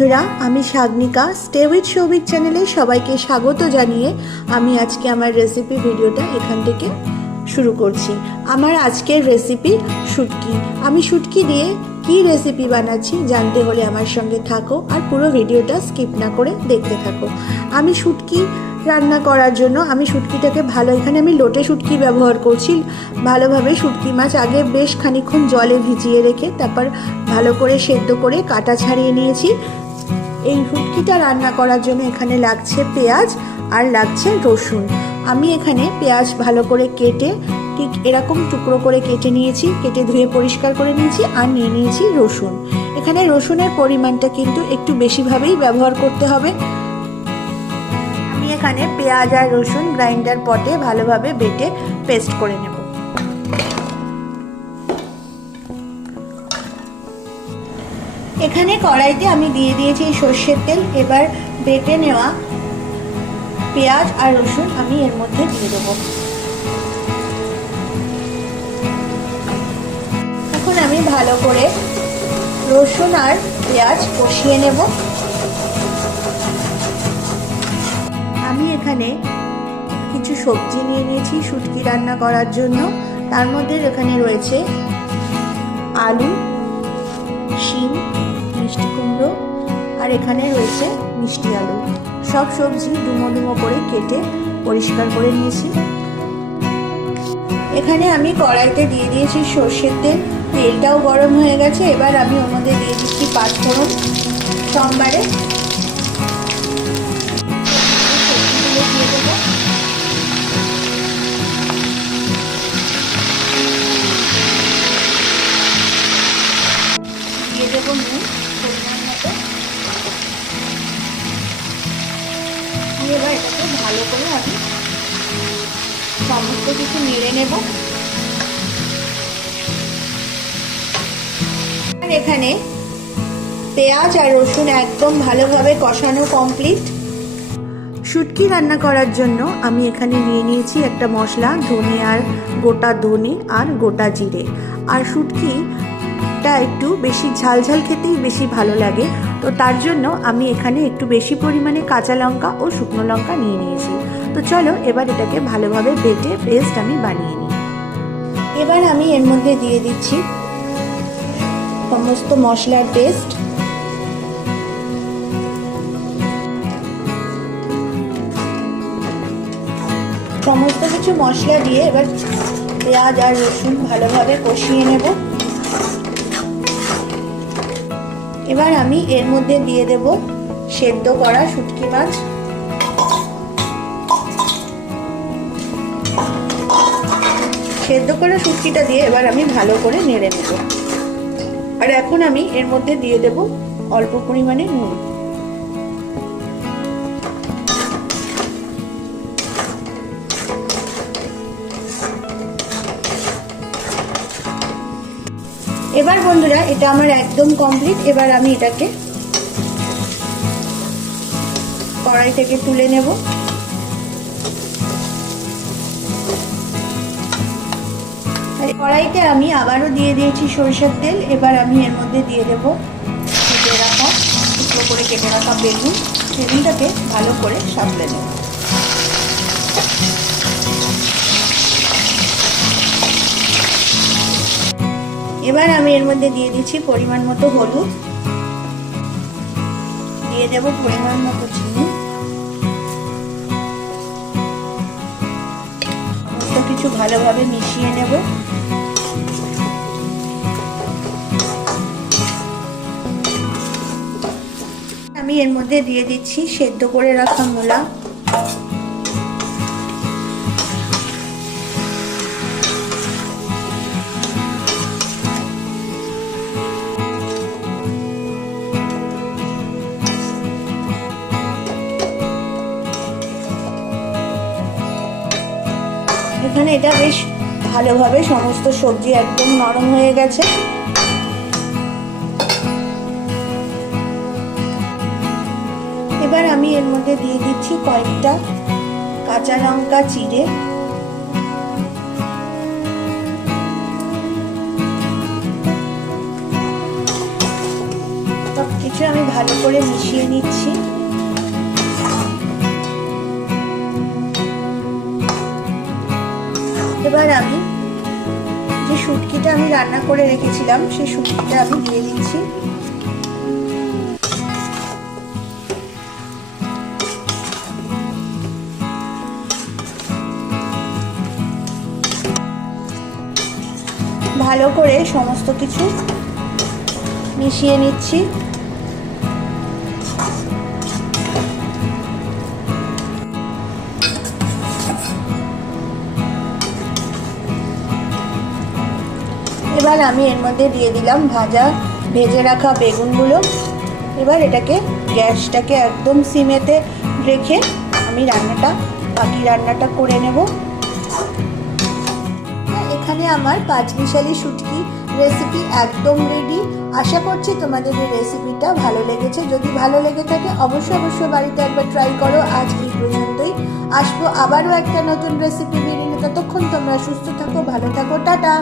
বন্ধুরা, আমি সাগনিকা stay with Souvik চ্যানেলে সবাইকে স্বাগত জানিয়ে আমি আজকে আমার রেসিপি ভিডিওটা এখান থেকে শুরু করছি। আমার আজকের রেসিপি শুটকি। আমি শুটকি দিয়ে কি রেসিপি বানাচ্ছি জানতে হলে আমার সঙ্গে থাকো আর পুরো ভিডিওটা স্কিপ না করে দেখতে থাকো। আমি শুটকি রান্না করার জন্য আমি শুটকিটাকে এখানে আমি লোটে শুটকি ব্যবহার করছি। ভালোভাবে শুটকি মাছ আগে বেশ খানিকক্ষণ জলে ভিজিয়ে রেখে তারপর ভালো করে সেদ্ধ করে কাটা ছাড়িয়ে নিয়েছি। এই শুটকিটা রান্না করার জন্য এখানে লাগছে পেঁয়াজ আর লাগছে রসুন। আমি এখানে পেঁয়াজ ভালো করে কেটে ঠিক এরকম টুকরো করে কেটে নিয়েছি, কেটে ধুয়ে পরিষ্কার করে নিয়েছি। আর নিয়ে নিয়েছি রসুন। এখানে রসুনের পরিমাণটা কিন্তু একটু বেশিভাবেই ব্যবহার করতে হবে। আমি এখানে পেঁয়াজ আর রসুন গ্রাইন্ডার পটে ভালোভাবে বেটে পেস্ট করে নেব। এখানে কড়াইতে আমি দিয়ে দিয়েছি সর্ষের তেল। এবার বেটে নেওয়া পেঁয়াজ আর রসুন আমি এর মধ্যে দিয়ে দেবো। এখন আমি ভালো করে রসুন আর পেঁয়াজ কষিয়ে নেব। আমি এখানে কিছু সবজি নিয়ে নিয়েছি শুটকি রান্না করার জন্য। তার মধ্যে এখানে রয়েছে আলু, শিম, মিষ্টি কুমড়ো আর এখানে রয়েছে মিষ্টি আলু। সব সবজি ডুমো ডুমো করে কেটে পরিষ্কার করে নিয়েছি। এখানে আমি কড়াইতে দিয়ে দিয়েছি সর্ষের তেল। তেলটাও গরম হয়ে গেছে। এবার আমি ওর মধ্যে দিয়ে দিচ্ছি পাঁচফোড়ন সোমবারে। দিয়ে দেবো নুন পরিমাণ মতো। এবার এটাকে ভালো করে আমি সমস্ত কিছু নেড়ে নেব। আর এখানে পেঁয়াজ আর রসুন একদম ভালোভাবে কষানো কমপ্লিট। শুটকি রান্না করার জন্য আমি এখানে নিয়ে নিয়েছি একটা মশলা, ধনে আর গোটা ধনে আর গোটা জিরে। আর শুটকিটা একটু বেশি ঝাল ঝাল খেতেই বেশি ভালো লাগে, তো তার জন্য আমি এখানে একটু বেশি পরিমাণে কাঁচা লঙ্কা ও শুকনো লঙ্কা নিয়ে নিয়েছি। তো চলো এবার এটাকে ভালোভাবে বেটে পেস্ট আমি বানিয়ে নিই। এবার আমি এর মধ্যে দিয়ে দিচ্ছি সমস্ত মশলার পেস্ট। সমস্ত কিছু মশলা দিয়ে এবার পেঁয়াজ আর রসুন ভালোভাবে কষিয়ে নেব। এবার আমি এর মধ্যে দিয়ে দেব সেদ্ধ করা শুটকি মাছ। সেদ্ধ করা শুটকিটা দিয়ে এবার আমি ভালো করে নেড়ে নেব। আর এখন আমি এর মধ্যে দিয়ে দেব অল্প পরিমাণে নুন। এবার বন্ধুরা এটা আমার একদম কমপ্লিট। এবার আমি এটাকে কড়াই থেকে তুলে নেব। কড়াইতে আমি আবারও দিয়ে দিয়েছি সরষের তেল। এবার আমি এর মধ্যে দিয়ে দেব কেটে রাখা টুকরো করে কেটে রাখা বেগুনটাকে ভালো করে সাঁতলে নেব। এবার আমি এর মধ্যে দিয়ে দিচ্ছি পরিমাণ মতো হলুদ, দিয়ে দেব পরিমাণ মতো চিনি। সমস্ত কিছু ভালোভাবে মিশিয়ে নেব। আমি এর মধ্যে দিয়ে দিচ্ছি সেদ্ধ করে রাখা মূলা। এখানে এটা বেশ ভালোভাবে সমস্ত সবজি একদম নরম হয়ে গেছে। এবার আমি এর মধ্যে দিয়ে দিচ্ছি কয়েকটা কাঁচা লঙ্কা চিড়ে। সবকিছু আমি ভালো করে মিশিয়ে নিচ্ছি। এবার আমি যে শুটকিটা আমি রান্না করে রেখেছিলাম সেই শুটকিটা আমি দিয়ে দিচ্ছি। ভালো করে সমস্ত কিছু মিশিয়ে নিচ্ছি। এবার আমি এর মধ্যে দিয়ে দিলাম ভেজে রাখা বেগুনগুলো। এবার এটাকে গ্যাসটাকে একদম সিমেতে রেখে আমি বাকি রান্নাটা করে নেব। এখানে আমার পাঁচমিশালি শুটকি রেসিপি একদম রেডি। আশা করছি তোমাদের এই রেসিপিটা ভালো লেগেছে। যদি ভালো লেগে থাকে অবশ্যই বাড়িতে একবার ট্রাই করো। আজ এই পর্যন্তই, আসবো আবারও একটা নতুন রেসিপি ভিডিও নিয়ে। ততক্ষণ তোমরা সুস্থ থাকো, ভালো থাকো, টাটা।